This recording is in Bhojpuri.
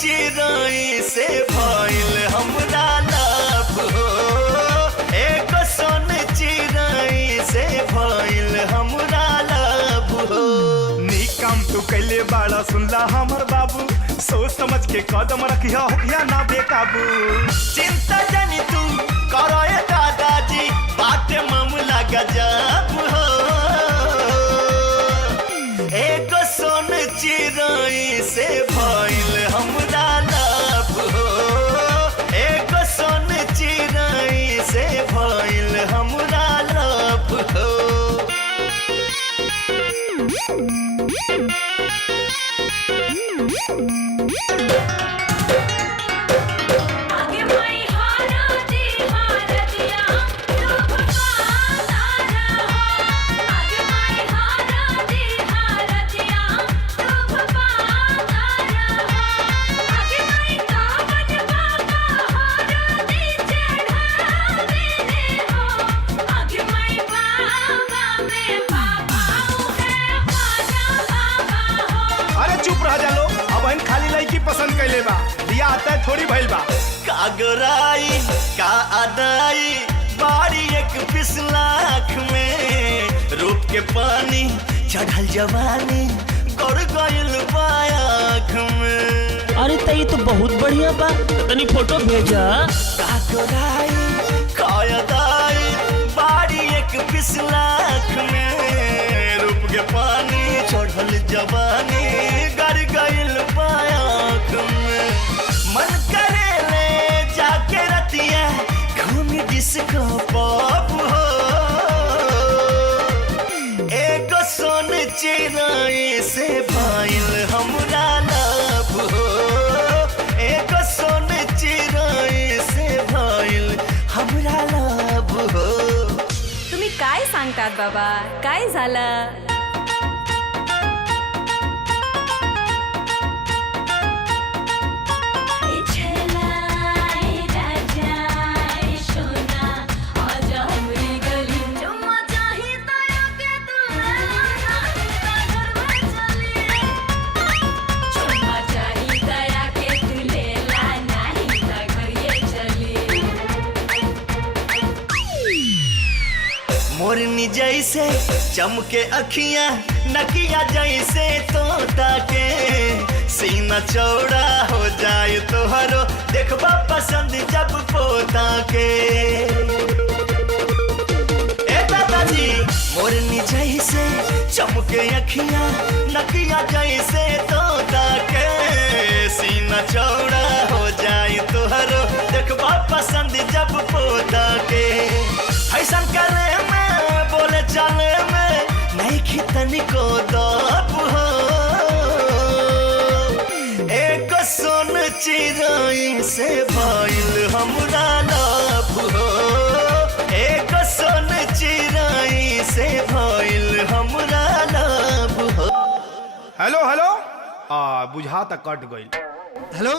चिराई से भइल हमरा लाभ हो, एगो सोन चिराई से भइल हमरा लाभ हो। नीक काम तू कैले बाड़ा सुनला हमर बाबू, सोच समझ के कदम रखिया होखिया ना बेकाबू। चिंता जानी तू करो दादाजी, बाटे मामला गजब हो, एगो सोन चिराई से भइल हमरा लाभ हो, एगो सोन चिराई से भइल हमरा लाभ हो। पसंद कैले बा दिया आता है थोड़ी भइल बा। कागराई का अदाई बारी एक 20 लाख में, रूप के पानी चढ़ल जवानी गड़ गइल आँख में। अरे त ये तो बहुत बढ़िया बा, तनी फोटो भेजा। कागराई का अदाई बारी एक 20 लाख में, रूप के पानी चढ़ल जवानी गड़ गइल आँख में। मन करे ले जाके रतिया घूमी डिस्को पॉप हो, एगो सोन चिराई से भइल हमरा लाभ हो, एगो सोन चिराई से भइल हमरा लाभ हो। तुम्ही काय सांगतात बाबा, काय झालं? मोरनी जैसे चमके अखियां, नकिया जैसे तोता के, सीना चौड़ा हो जाए तोहरो देखबा पसंद जब पोता के। ए दादाजी मोरनी जैसे चमके अखियां, नकिया जैसे तोता के, सीना चौड़ा हो जाए तोहरो देखबा पसंद जब पोता के। ऐसा करे बोले चले में नहीं खितनी को दाप हो, एक सोन चिराई से भइल हमरा लाभ हो, एक सोन चिराई से भइल हमरा लाभ हो। हेलो हेलो बुझा तक कट गई। हेलो